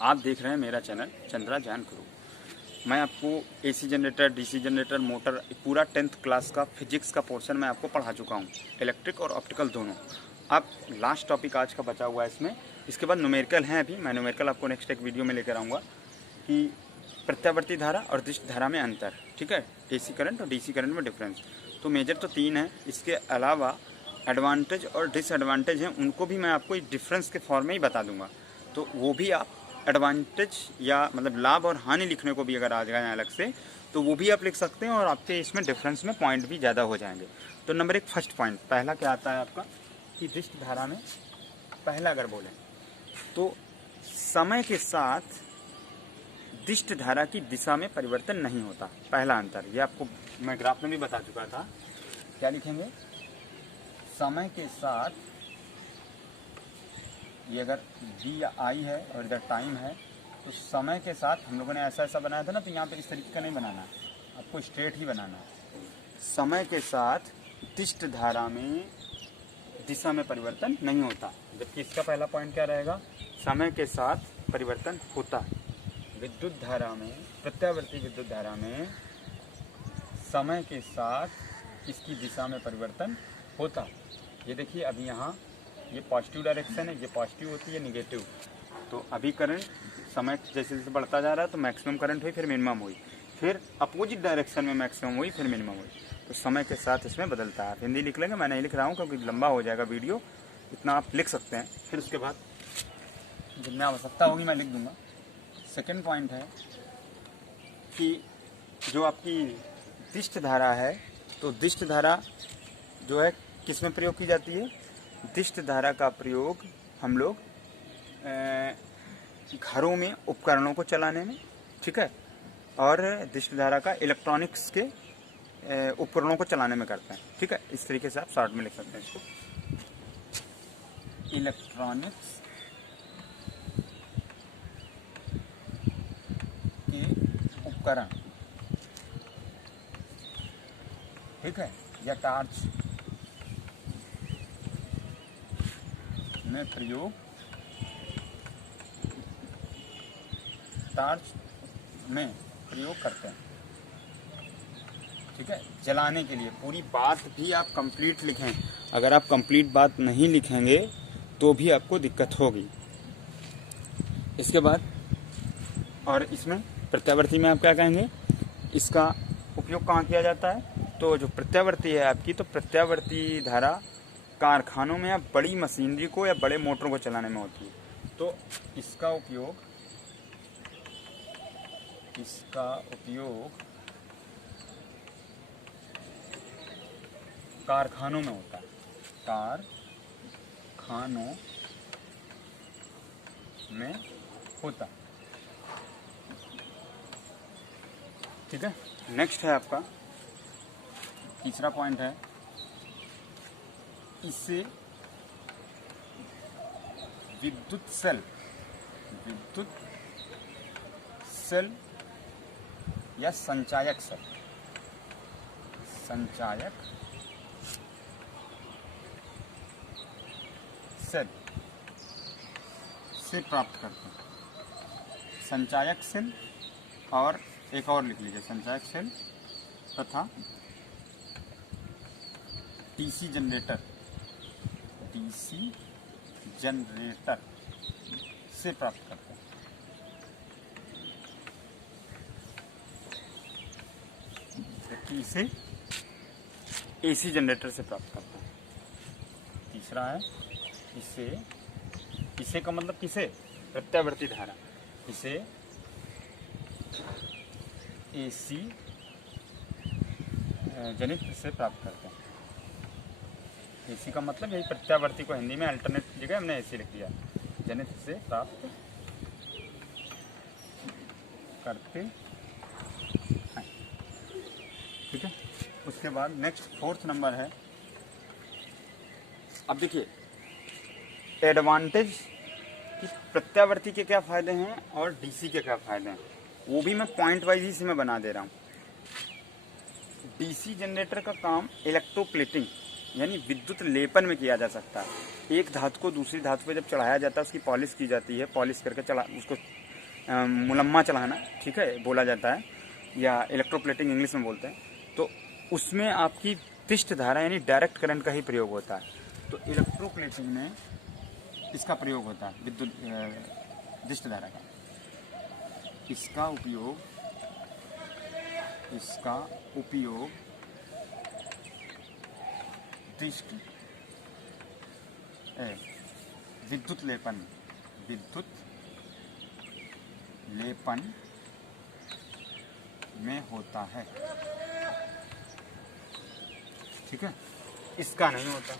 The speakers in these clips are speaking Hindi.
आप देख रहे हैं मेरा चैनल चंद्रा ज्ञान गुरु। मैं आपको AC generator, DC generator, motor, पूरा 10th क्लास का फिजिक्स का पोर्शन मैं आपको पढ़ा चुका हूँ, इलेक्ट्रिक और ऑप्टिकल दोनों। अब लास्ट टॉपिक आज का बचा हुआ है इसमें। इसके बाद न्यूमेरिकल हैं, अभी मैं न्यूमेरिकल आपको नेक्स्ट एक वीडियो में लेकर आऊँगा कि प्रत्यावर्ती धारा और दिष्ट धारा में अंतर, ठीक है, एसी करंट और डीसी करंट में डिफरेंस। तो मेजर तो 3 है, इसके अलावा एडवांटेज और डिसएडवांटेज हैं, उनको भी मैं आपको इस डिफरेंस के फॉर्म में ही बता दूंगा। तो वो भी आप एडवांटेज या मतलब लाभ और हानि लिखने को भी अगर आ जाए अलग से तो वो भी आप लिख सकते हैं और आपके इसमें डिफरेंस में पॉइंट भी ज़्यादा हो जाएंगे। तो नंबर 1 फर्स्ट पॉइंट पहला क्या आता है आपका कि दिष्ट धारा में पहला अगर बोलें तो समय के साथ दिष्ट धारा की दिशा में परिवर्तन नहीं होता। पहला अंतर ये आपको मैं ग्राफ में भी बता चुका था। क्या लिखेंगे? समय के साथ, ये अगर वी या आई है और इधर टाइम है, तो समय के साथ हम लोगों ने ऐसा ऐसा बनाया था ना, तो यहाँ पे इस तरीके का नहीं बनाना है, आपको स्ट्रेट ही बनाना है। समय के साथ दिष्ट धारा में दिशा में परिवर्तन नहीं होता, जबकि इसका पहला पॉइंट क्या रहेगा? समय के साथ परिवर्तन होता है। विद्युत धारा में, प्रत्यावर्ती विद्युत धारा में समय के साथ इसकी दिशा में परिवर्तन होता। ये देखिए अभी यहाँ ये पॉजिटिव डायरेक्शन है, ये पॉजिटिव होती है, निगेटिव। तो अभी करंट समय जैसे जैसे बढ़ता जा रहा है तो मैक्सिमम करंट हुई, फिर मिनिमम हुई, फिर अपोजिट डायरेक्शन में मैक्सिमम हुई, फिर मिनिमम हुई। तो समय के साथ इसमें बदलता है। आप हिंदी लिख लेंगे, मैं नहीं लिख रहा हूँ क्योंकि लंबा हो जाएगा वीडियो, इतना आप लिख सकते हैं, फिर उसके बाद जितनी आवश्यकता होगी मैं लिख दूँगा। सेकेंड पॉइंट है कि जो आपकी दिष्ट धारा है, तो दिष्ट धारा जो है किस में प्रयोग की जाती है? दिष्ट धारा का प्रयोग हम लोग घरों में उपकरणों को चलाने में, ठीक है, और दिष्ट धारा का इलेक्ट्रॉनिक्स के उपकरणों को चलाने में करते हैं, ठीक है। इस तरीके से आप शॉर्ट में लिख सकते हैं इसको, इलेक्ट्रॉनिक्स के उपकरण, ठीक है, या टार्च में प्रयोग, टार्च में प्रयोग करते हैं, ठीक है, जलाने के लिए। पूरी बात भी आप कंप्लीट लिखें, अगर आप कंप्लीट बात नहीं लिखेंगे तो भी आपको दिक्कत होगी। इसके बाद और इसमें प्रत्यावर्ती में आप क्या कहेंगे? इसका उपयोग कहाँ किया जाता है? तो जो प्रत्यावर्ती है आपकी, तो प्रत्यावर्ती धारा कारखानों में या बड़ी मशीनरी को या बड़े मोटरों को चलाने में होती है। तो इसका उपयोग कारखानों में होता है, कारखानों में होता है, ठीक है। नेक्स्ट है आपका तीसरा पॉइंट है, इससे विद्युत सेल या संचायक सेल से प्राप्त करते हैं। संचायक सेल और एक और लिख लीजिए, संचायक सेल तथा डीसी जनरेटर से प्राप्त करते हैं। इसे एसी जनरेटर से प्राप्त करते हैं। तीसरा है इसे का मतलब किसे? प्रत्यावर्ती धारा, इसे एसी जनित से प्राप्त करते हैं। एसी का मतलब यही, प्रत्यावर्ती को हिंदी में अल्टरनेट जगह हमने एसी लिख दिया, जनित से प्राप्त करते हैं, ठीक है। उसके बाद नेक्स्ट 4th नंबर है, अब देखिए एडवांटेज कि प्रत्यावर्ती के क्या फ़ायदे हैं और डीसी के क्या फ़ायदे हैं, वो भी मैं पॉइंट वाइज ही मैं बना दे रहा हूँ। डीसी जनरेटर का काम इलेक्ट्रोप्लेटिंग यानी विद्युत लेपन में किया जा सकता है। एक धातु को दूसरी धातु पर जब चढ़ाया जाता है उसकी पॉलिश की जाती है, पॉलिश करके उसको मुलम्मा चलाना, ठीक है, बोला जाता है, या इलेक्ट्रोप्लेटिंग इंग्लिश में बोलते हैं, तो उसमें आपकी तिष्ट धारा यानी डायरेक्ट करंट का ही प्रयोग होता है। तो इलेक्ट्रोप्लेटिंग में इसका प्रयोग होता है, विद्युत दिष्ट धारा का। इसका उपयोग दिष्ट विद्युत लेपन में होता है, ठीक है, इसका नहीं होता।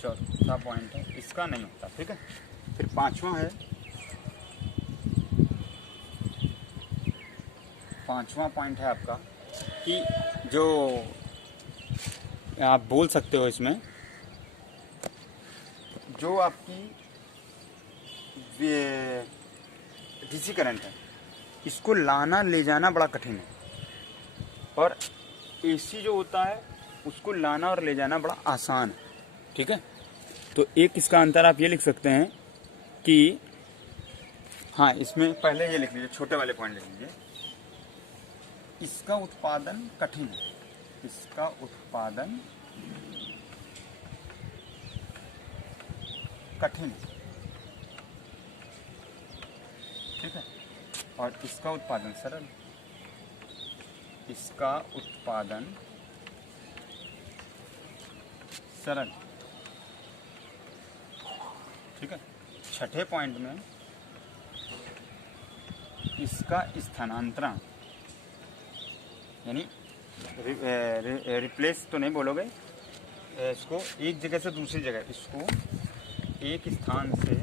चौथा पॉइंट है, इसका नहीं होता, ठीक है। फिर पांचवा पॉइंट है आपका कि जो आप बोल सकते हो इसमें, जो आपकी डीसी करंट है, इसको लाना ले जाना बड़ा कठिन है, और एसी जो होता है उसको लाना और ले जाना बड़ा आसान है, ठीक है। तो एक इसका अंतर आप ये लिख सकते हैं कि हाँ, इसमें पहले ये लिख लीजिए, छोटे वाले पॉइंट लिख लीजिए, इसका उत्पादन कठिन है, इसका उत्पादन कठिन, ठीक है, और इसका उत्पादन सरल, इसका उत्पादन सरल, ठीक है। छठे पॉइंट में इसका स्थानांतरण यानी रिप्लेस तो नहीं बोलोगे, इसको एक जगह से दूसरी जगह, इसको एक स्थान से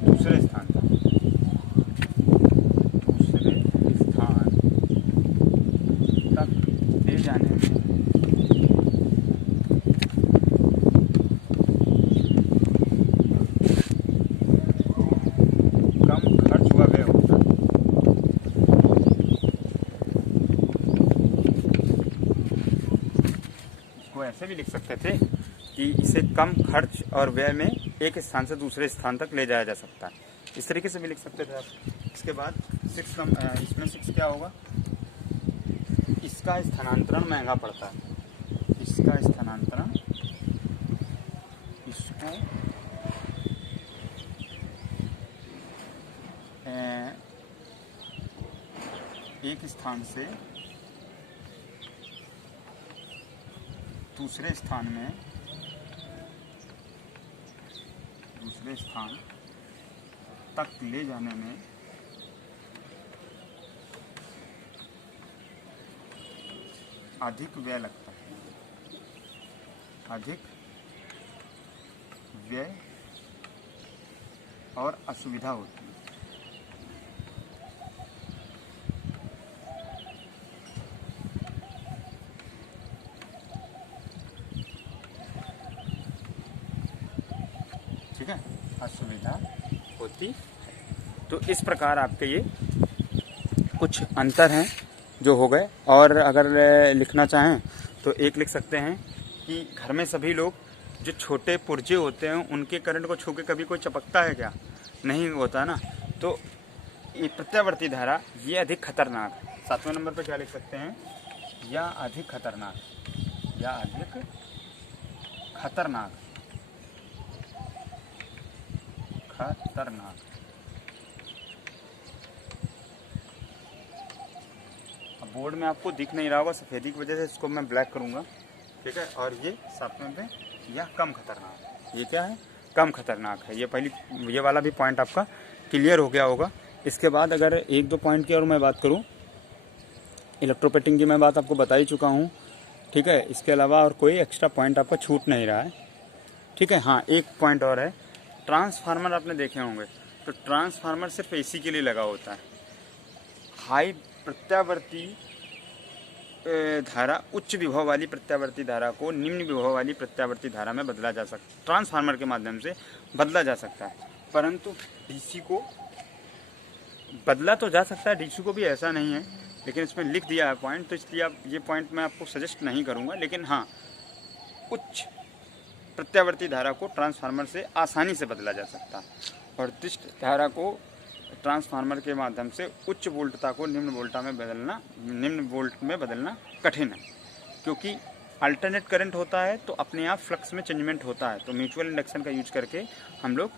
दूसरे स्थान तक ले जाने में कम खर्च हुआ व्यय होता है। इसको ऐसे भी लिख सकते थे कि इसे कम खर्च और व्यय में एक स्थान से दूसरे स्थान तक ले जाया जा सकता है, इस तरीके से भी लिख सकते थे आप। इसके बाद इसमें 6 क्या होगा, इसका स्थानांतरण महंगा पड़ता है, इसका स्थानांतरण, इसको एक स्थान से दूसरे स्थान तक ले जाने में अधिक व्यय लगता है, अधिक व्यय और असुविधा होती है। ठीक है, असुविधा होती है। तो इस प्रकार आपके ये कुछ अंतर हैं जो हो गए। और अगर लिखना चाहें तो एक लिख सकते हैं कि घर में सभी लोग जो छोटे पुर्जे होते हैं उनके करंट को छू के कभी कोई चपकता है क्या? नहीं होता ना। तो ये प्रत्यावर्ती धारा ये अधिक खतरनाक है। 7वें नंबर पे क्या लिख सकते हैं? या अधिक खतरनाक, या अधिक खतरनाक, खतरनाक। अब बोर्ड में आपको दिख नहीं रहा होगा सफ़ेदी की वजह से, इसको मैं ब्लैक करूँगा, ठीक है। और ये 7वें पे या कम खतरनाक, ये क्या है? कम खतरनाक है। ये ये वाला भी पॉइंट आपका क्लियर हो गया होगा। इसके बाद अगर 1-2 पॉइंट की और मैं बात करूं, इलेक्ट्रोप्लेटिंग की मैं बात आपको बता ही चुका हूं, ठीक है। इसके अलावा और कोई एक्स्ट्रा पॉइंट आपका छूट नहीं रहा है, ठीक है। हाँ, एक पॉइंट और है, ट्रांसफार्मर आपने देखे होंगे, तो ट्रांसफार्मर सिर्फ एसी के लिए लगा होता है। हाई प्रत्यावर्ती धारा, उच्च विभव वाली प्रत्यावर्ती धारा को निम्न विभव वाली प्रत्यावर्ती धारा में बदला जा सकता है, ट्रांसफार्मर के माध्यम से बदला जा सकता है। परंतु डीसी को बदला तो जा सकता है, डीसी को भी ऐसा नहीं है, लेकिन इसमें लिख दिया है पॉइंट, तो इसलिए आप ये पॉइंट मैं आपको सजेस्ट नहीं करूँगा। लेकिन हाँ, उच्च प्रत्यावर्ती धारा को ट्रांसफार्मर से आसानी से बदला जा सकता है, और दिष्ट धारा को ट्रांसफार्मर के माध्यम से उच्च वोल्टता को निम्न वोल्ट में बदलना कठिन है, क्योंकि अल्टरनेट करंट होता है तो अपने आप फ्लक्स में चेंजमेंट होता है। तो म्यूचुअल इंडक्शन का यूज करके हम लोग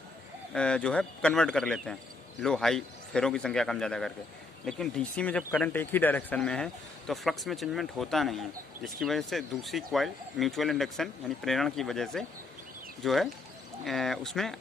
जो है कन्वर्ट कर लेते हैं लो हाई फेरों की संख्या कम ज़्यादा करके। लेकिन डीसी में जब करंट एक ही डायरेक्शन में है तो फ्लक्स में चेंजमेंट होता नहीं है, जिसकी वजह से दूसरी कॉइल म्यूचुअल इंडक्शन यानी प्रेरण की वजह से जो है उसमें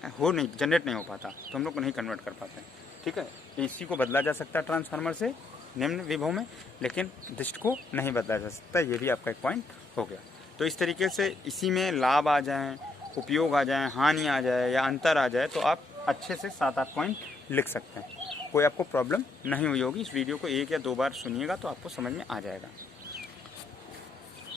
जनरेट नहीं हो पाता, तो हम लोग नहीं कन्वर्ट कर पाते हैं। ठीक है, एसी को बदला जा सकता है ट्रांसफार्मर से निम्न विभव में, लेकिन डिस्ट को नहीं बदला जा सकता। ये भी आपका एक पॉइंट हो गया। तो इस तरीके से इसी में लाभ आ जाएँ, उपयोग आ जाए, हानि आ जाए या अंतर आ जाए, तो आप अच्छे से 7-8 पॉइंट लिख सकते हैं। कोई आपको प्रॉब्लम नहीं हुई होगी। इस वीडियो को 1 या 2 बार सुनिएगा तो आपको समझ में आ जाएगा।